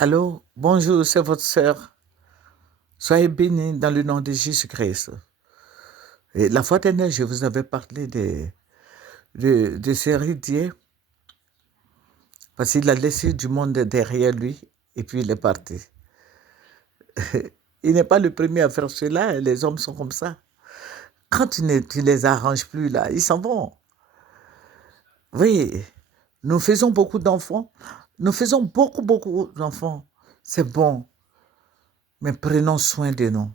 Allô, bonjour, c'est votre sœur. Soyez bénis dans le nom de Jésus-Christ. Et la fois dernière, je vous avais parlé de ce héritier parce qu'il a laissé du monde derrière lui et puis il est parti. Il n'est pas le premier à faire cela, hein, les hommes sont comme ça. Quand tu les arranges plus là, ils s'en vont. Oui, nous faisons beaucoup d'enfants. Nous faisons beaucoup d'enfants. C'est bon, mais prenons soin de nous.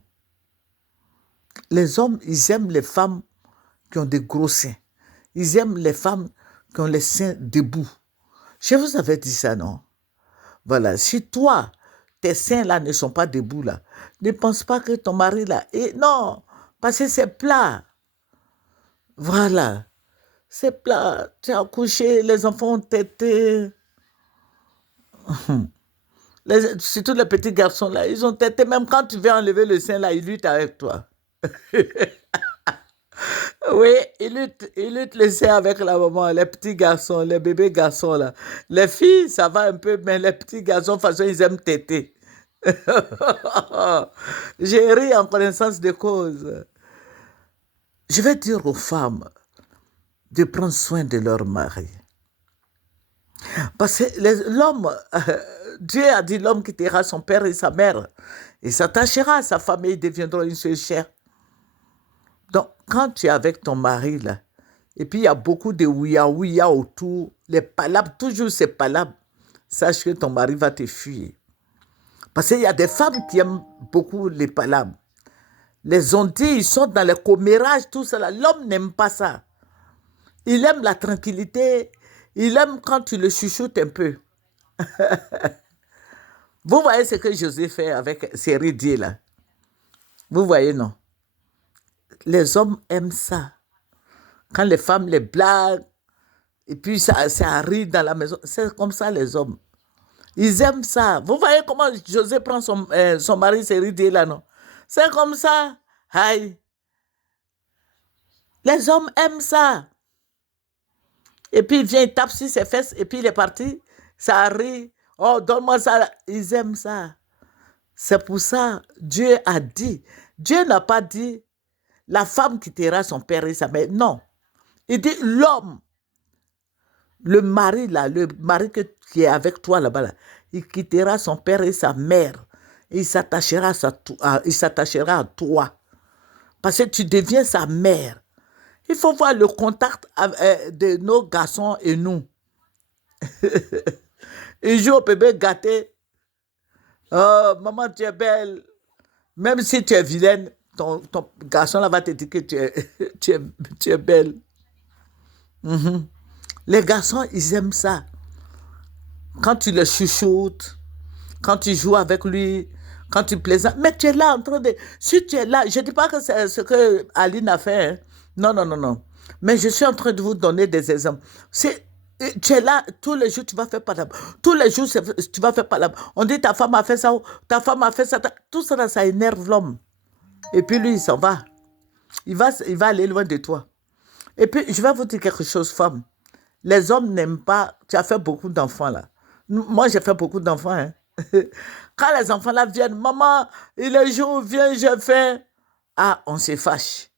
Les hommes, ils aiment les femmes qui ont des gros seins. Ils aiment les femmes qui ont les seins debout. Je vous avais dit ça, non? Voilà. Si toi, tes seins là ne sont pas debout là, ne pense pas que ton mari là. Et non, parce que c'est plat. Voilà. C'est plat. Tu as accouché, les enfants ont tété. Surtout les petits garçons là, ils ont tété. Même quand tu viens enlever le sein là, ils luttent avec toi. Oui, ils luttent le sein avec la maman, les petits garçons, les bébés garçons là. Les filles, ça va un peu, mais les petits garçons, de toute façon, ils aiment téter. J'ai ri en connaissance de cause. Je vais dire aux femmes de prendre soin de leur mari. Parce que l'homme, Dieu a dit l'homme quittera son père et sa mère. Il s'attachera à sa famille, ils deviendront une seule chair. Donc, quand tu es avec ton mari, là, et puis il y a beaucoup de ouïa autour, les palabres, toujours ces palabres, sache que ton mari va te fuir. Parce qu'il y a des femmes qui aiment beaucoup les palabres. Les ondits, ils sont dans les commérages, tout ça. L'homme n'aime pas ça. Il aime la tranquillité. Il aime quand tu le chuchotes un peu. Vous voyez ce que José fait avec ces ridiers là. Vous voyez, non? Les hommes aiment ça. Quand les femmes les blaguent, et puis ça arrive dans la maison. C'est comme ça les hommes. Ils aiment ça. Vous voyez comment José prend son mari, c'est ridier là, non? C'est comme ça. Aïe. Les hommes aiment ça. Et puis il vient, il tape sur ses fesses, et puis il est parti. Ça arrive. Oh, donne-moi ça. Ils aiment ça. C'est pour ça, Dieu a dit. Dieu n'a pas dit la femme quittera son père et sa mère. Non. Il dit l'homme, le mari là, le mari qui est avec toi là-bas, là, il quittera son père et sa mère. Il s'attachera à toi. Parce que tu deviens sa mère. Il faut voir le contact de nos garçons et nous. Un jour, bébé gâté. Oh, maman, tu es belle. Même si tu es vilaine, ton garçon là va te dire que tu es, tu es belle. Mhm. Les garçons, ils aiment ça. Quand tu le chuchotes, quand tu joues avec lui, quand tu plaisantes. Mais tu es là en train de. Si tu es là, je ne dis pas que c'est ce que Aline a fait, hein. Non, non, non, non. Mais je suis en train de vous donner des exemples. Tu es là, tous les jours, tu vas faire par tous les jours, tu vas faire par on dit ta femme a fait ça, ta femme a fait ça. Tout ça, ça énerve l'homme. Et puis lui, il s'en va. Il va aller loin de toi. Et puis, je vais vous dire quelque chose, femme. Les hommes n'aiment pas. Tu as fait beaucoup d'enfants là. Moi, j'ai fait beaucoup d'enfants, hein. Quand les enfants là viennent, maman, il est jour, viens, j'ai fait. Ah, on se fâche.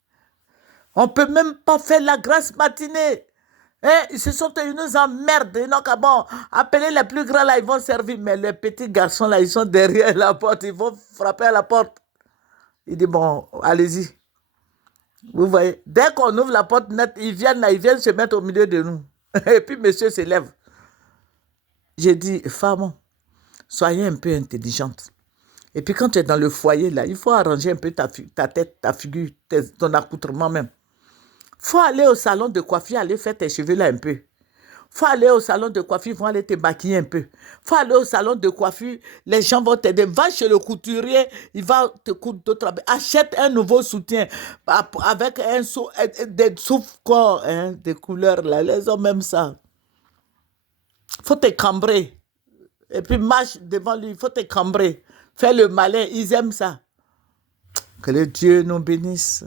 On ne peut même pas faire la grasse matinée. Eh, ils se sont, ils nous emmerdent. Ils n'ont qu'à bon, appeler les plus grands là, ils vont servir. Mais les petits garçons là, ils sont derrière la porte. Ils vont frapper à la porte. Il dit, bon, allez-y. Vous voyez, dès qu'on ouvre la porte net, ils viennent se mettre au milieu de nous. Et puis monsieur se lève. J'ai dit, femme, soyez un peu intelligente. Et puis quand tu es dans le foyer, là, il faut arranger un peu ta tête, ta figure, ton accoutrement même. Il faut aller au salon de coiffure, aller faire tes cheveux là un peu. Il faut aller au salon de coiffure, ils vont aller te maquiller un peu. Il faut aller au salon de coiffure, les gens vont t'aider. Va chez le couturier, il va te coudre d'autres. Achète un nouveau soutien avec des souffles-corps, hein, des couleurs là. Les hommes aiment ça. Il faut te cambrer. Et puis marche devant lui, il faut te cambrer. Fais le malin, ils aiment ça. Que le Dieu nous bénisse.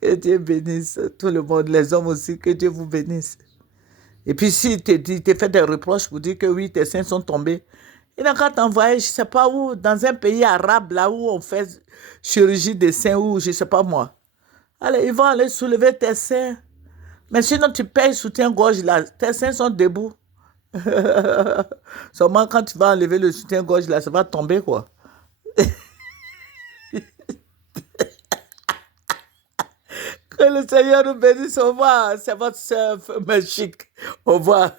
Que Dieu bénisse tout le monde, les hommes aussi, que Dieu vous bénisse. Et puis, s'il te fait des reproches pour dire que oui, tes seins sont tombés, il n'a qu'à t'envoyer, je ne sais pas où, dans un pays arabe, là où on fait chirurgie des seins, ou je ne sais pas moi. Allez, ils vont aller soulever tes seins. Mais sinon, tu payes soutien-gorge là, tes seins sont debout. Seulement quand tu vas enlever le soutien-gorge là, ça va tomber quoi. Que le Seigneur nous bénisse. Au revoir. C'est votre soeur magique. Au revoir.